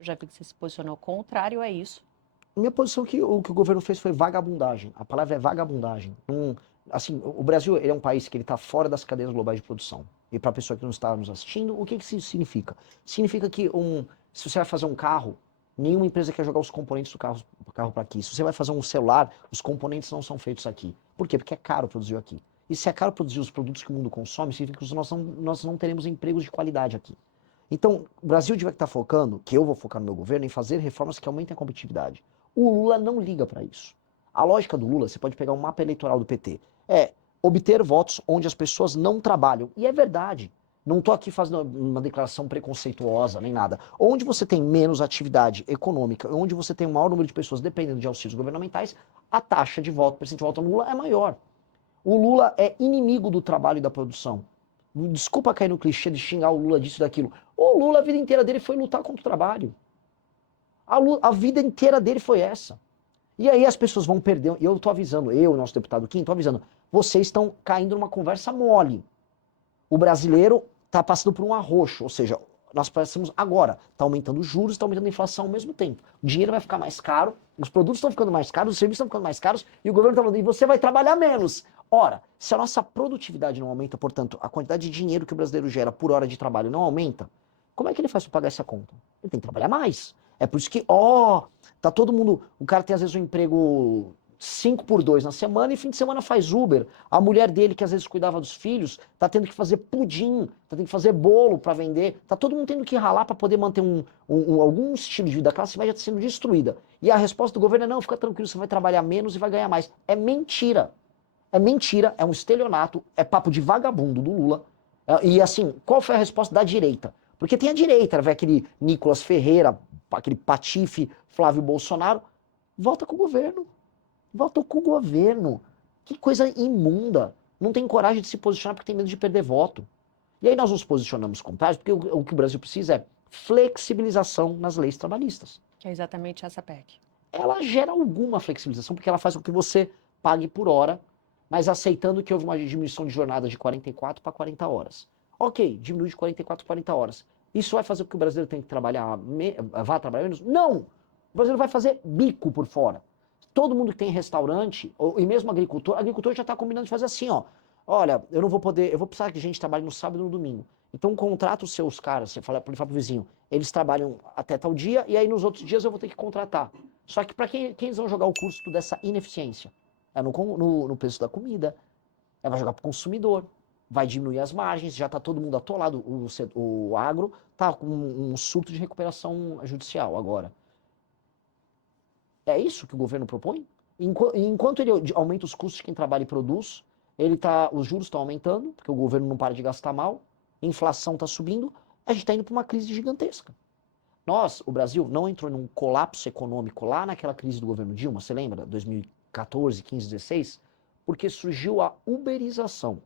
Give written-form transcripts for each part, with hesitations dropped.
Eu já vi que você se posicionou contrário a isso. Minha posição é que o que o governo fez foi vagabundagem. A palavra é vagabundagem. Assim, o Brasil ele é um país que ele está fora das cadeias globais de produção. E para a pessoa que não está nos assistindo, o que isso significa? Significa que se você vai fazer um carro, nenhuma empresa quer jogar os componentes do carro para aqui. Se você vai fazer um celular, os componentes não são feitos aqui. Por quê? Porque é caro produzir aqui. E se é caro produzir os produtos que o mundo consome, significa que nós não teremos empregos de qualidade aqui. Então, o Brasil devia estar focando, que eu vou focar no meu governo, em fazer reformas que aumentem a competitividade. O Lula não liga para isso. A lógica do Lula, você pode pegar um mapa eleitoral do PT, é obter votos onde as pessoas não trabalham. E é verdade. Não estou aqui fazendo uma declaração preconceituosa nem nada. Onde você tem menos atividade econômica, onde você tem um maior número de pessoas dependendo de auxílios governamentais, a taxa de voto, o percentual de voto no Lula é maior. O Lula é inimigo do trabalho e da produção. Desculpa cair no clichê de xingar o Lula disso e daquilo. O Lula, a vida inteira dele foi lutar contra o trabalho. A vida inteira dele foi essa. E aí as pessoas vão perder. E eu tô avisando, nosso deputado Kim, tô avisando. Vocês estão caindo numa conversa mole. O brasileiro tá passando por um arroxo, ou seja, nós passamos agora, tá aumentando os juros, tá aumentando a inflação ao mesmo tempo. O dinheiro vai ficar mais caro, os produtos estão ficando mais caros, os serviços estão ficando mais caros, e o governo tá falando, e você vai trabalhar menos. Ora, se a nossa produtividade não aumenta, portanto, a quantidade de dinheiro que o brasileiro gera por hora de trabalho não aumenta, como é que ele faz para pagar essa conta? Ele tem que trabalhar mais. É por isso que, tá todo mundo, o cara tem às vezes um emprego 5 por 2 na semana e fim de semana faz Uber. A mulher dele, que às vezes cuidava dos filhos, tá tendo que fazer pudim, tá tendo que fazer bolo para vender. Tá todo mundo tendo que ralar para poder manter algum estilo de vida. A classe média está sendo destruída. E a resposta do governo é: não, fica tranquilo, você vai trabalhar menos e vai ganhar mais. É mentira. É mentira, é um estelionato, é papo de vagabundo do Lula. E assim, qual foi a resposta da direita? Porque tem a direita, vai aquele Nicolas Ferreira, aquele patife Flávio Bolsonaro, volta com o governo. Votou com o governo. Que coisa imunda. Não tem coragem de se posicionar porque tem medo de perder voto. E aí nós nos posicionamos contrários porque o que o Brasil precisa é flexibilização nas leis trabalhistas. Que é exatamente essa PEC. Ela gera alguma flexibilização porque ela faz com que você pague por hora, mas aceitando que houve uma diminuição de jornada de 44 para 40 horas. Ok, diminui de 44 para 40 horas. Isso vai fazer com que o brasileiro tenha que trabalhar, vá trabalhar menos? Não! O brasileiro vai fazer bico por fora. Todo mundo que tem restaurante, e mesmo agricultor já está combinando de fazer assim, ó. Olha, eu não vou poder, eu vou precisar que a gente trabalhe no sábado e no domingo. Então contrata os seus caras, você fala pro vizinho, eles trabalham até tal dia e aí nos outros dias eu vou ter que contratar. Só que para quem eles vão jogar o custo dessa ineficiência? É no preço da comida, vai jogar para o consumidor, vai diminuir as margens, já está todo mundo atolado, o agro está com um surto de recuperação judicial agora. É isso que o governo propõe? Enquanto ele aumenta os custos de quem trabalha e produz, os juros estão aumentando, porque o governo não para de gastar mal, a inflação está subindo, a gente está indo para uma crise gigantesca. O Brasil, não entrou num colapso econômico lá naquela crise do governo Dilma, você lembra? 2014, 15, 16? Porque surgiu a uberização.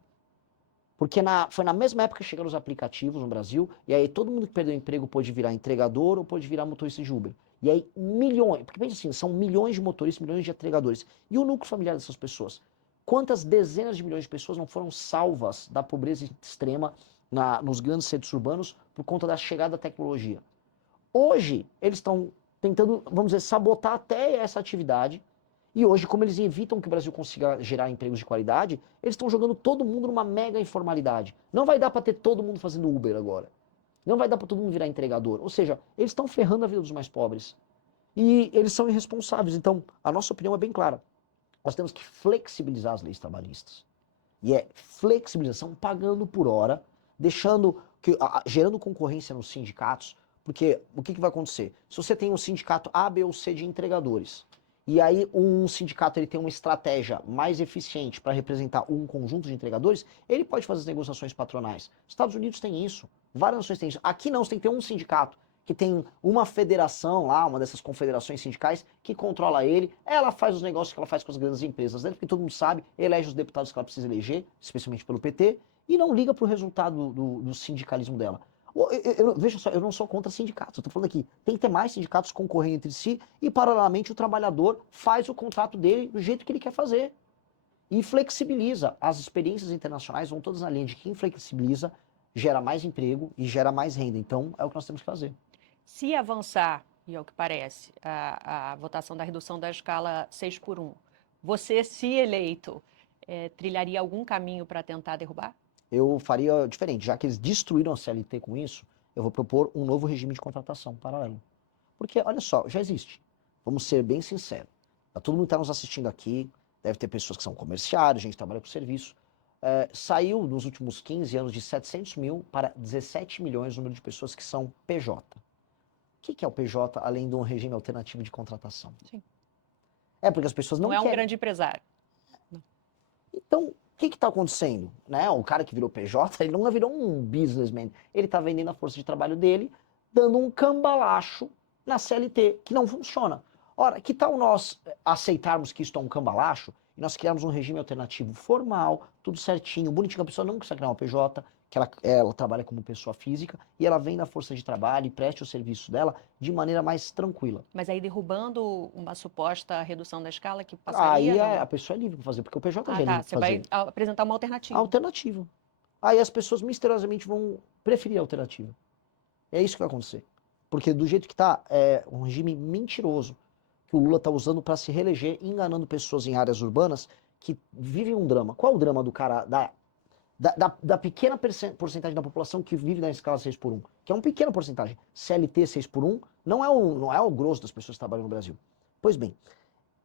Porque foi na mesma época que chegaram os aplicativos no Brasil, e aí todo mundo que perdeu o emprego pôde virar entregador ou pôde virar motorista de Uber. E aí milhões, porque pensa assim, são milhões de motoristas, milhões de entregadores. E o núcleo familiar dessas pessoas? Quantas dezenas de milhões de pessoas não foram salvas da pobreza extrema nos grandes centros urbanos por conta da chegada da tecnologia? Hoje, eles estão tentando, vamos dizer, sabotar até essa atividade. E hoje, como eles evitam que o Brasil consiga gerar empregos de qualidade, eles estão jogando todo mundo numa mega informalidade. Não vai dar para ter todo mundo fazendo Uber agora. Não vai dar para todo mundo virar entregador. Ou seja, eles estão ferrando a vida dos mais pobres. E eles são irresponsáveis. Então, a nossa opinião é bem clara. Nós temos que flexibilizar as leis trabalhistas. E é flexibilização pagando por hora, gerando concorrência nos sindicatos, porque o que vai acontecer? Se você tem um sindicato A, B ou C de entregadores, e aí um sindicato ele tem uma estratégia mais eficiente para representar um conjunto de entregadores, ele pode fazer as negociações patronais. Estados Unidos tem isso, várias nações têm isso. Aqui não, você tem que ter um sindicato que tem uma federação lá, uma dessas confederações sindicais, que controla ele, ela faz os negócios que ela faz com as grandes empresas dele, porque todo mundo sabe, elege os deputados que ela precisa eleger, especialmente pelo PT, e não liga pro resultado do sindicalismo dela. Veja só, eu não sou contra sindicatos, eu tô falando aqui, tem que ter mais sindicatos concorrendo entre si, e paralelamente o trabalhador faz o contrato dele do jeito que ele quer fazer. E flexibiliza. As experiências internacionais vão todas na linha de quem flexibiliza, gera mais emprego e gera mais renda. Então, é o que nós temos que fazer. Se avançar, e é o que parece, a votação da redução da escala 6 por 1, você, se eleito, trilharia algum caminho para tentar derrubar? Eu faria diferente. Já que eles destruíram a CLT com isso, eu vou propor um novo regime de contratação paralelo. Porque, olha só, já existe. Vamos ser bem sinceros. Todo mundo que está nos assistindo aqui, deve ter pessoas que são comerciários, gente que trabalha com serviço. Saiu nos últimos 15 anos de 700 mil para 17 milhões o número de pessoas que são PJ. O que é o PJ, além de um regime alternativo de contratação? Sim. Porque as pessoas não Não é um querem. grande empresário. Então, o que está acontecendo? Né? O cara que virou PJ, ele não virou um businessman. Ele está vendendo a força de trabalho dele, dando um cambalacho na CLT, que não funciona. Ora, que tal nós aceitarmos que isso é um cambalacho e nós criarmos um regime alternativo formal, tudo certinho, bonitinho, a pessoa não precisa criar uma PJ, que ela trabalha como pessoa física e ela vende a força de trabalho e preste o serviço dela de maneira mais tranquila. Mas aí derrubando uma suposta redução da escala que Aí passaria, não? a pessoa é livre para fazer, porque o PJ já é Tá. livre Você para fazer. vai apresentar uma alternativa. Alternativa. Aí as pessoas misteriosamente vão preferir a alternativa. É isso que vai acontecer. Porque do jeito que está, é um regime mentiroso que o Lula está usando para se reeleger, enganando pessoas em áreas urbanas que vivem um drama. Qual é o drama do cara, da pequena porcentagem da população que vive na escala 6 por 1? Que é uma pequena porcentagem. CLT 6 por 1 não é o grosso das pessoas que trabalham no Brasil. Pois bem,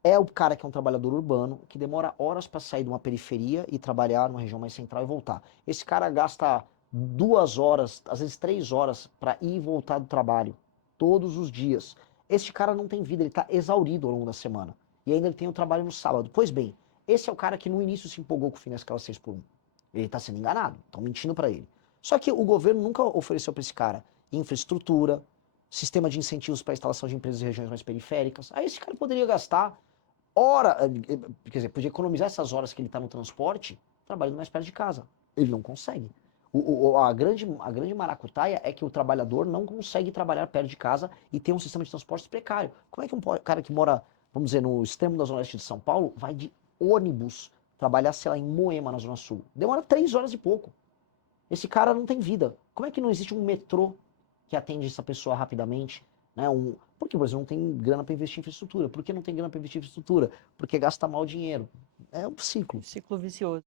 é o cara que é um trabalhador urbano, que demora horas para sair de uma periferia e trabalhar numa região mais central e voltar. Esse cara gasta 2 horas, às vezes 3 horas, para ir e voltar do trabalho, todos os dias. Esse cara não tem vida, ele está exaurido ao longo da semana. E ainda ele tem o trabalho no sábado. Pois bem, esse é o cara que no início se empolgou com o fim da escala 6 por 1. Ele está sendo enganado, estão mentindo para ele. Só que o governo nunca ofereceu para esse cara infraestrutura, sistema de incentivos para a instalação de empresas em regiões mais periféricas. Aí esse cara poderia gastar quer dizer, podia economizar essas horas que ele está no transporte, trabalhando mais perto de casa. Ele não consegue. A grande maracutaia é que o trabalhador não consegue trabalhar perto de casa e tem um sistema de transporte precário. Como é que um cara que mora, vamos dizer, no extremo da zona oeste de São Paulo, vai de ônibus trabalhar, sei lá, em Moema, na zona sul? Demora 3 horas e pouco. Esse cara não tem vida. Como é que não existe um metrô que atende essa pessoa rapidamente? Né? Por que o Brasil não tem grana para investir em infraestrutura? Por que não tem grana para investir em infraestrutura? Porque gasta mal dinheiro. É um ciclo. Ciclo vicioso.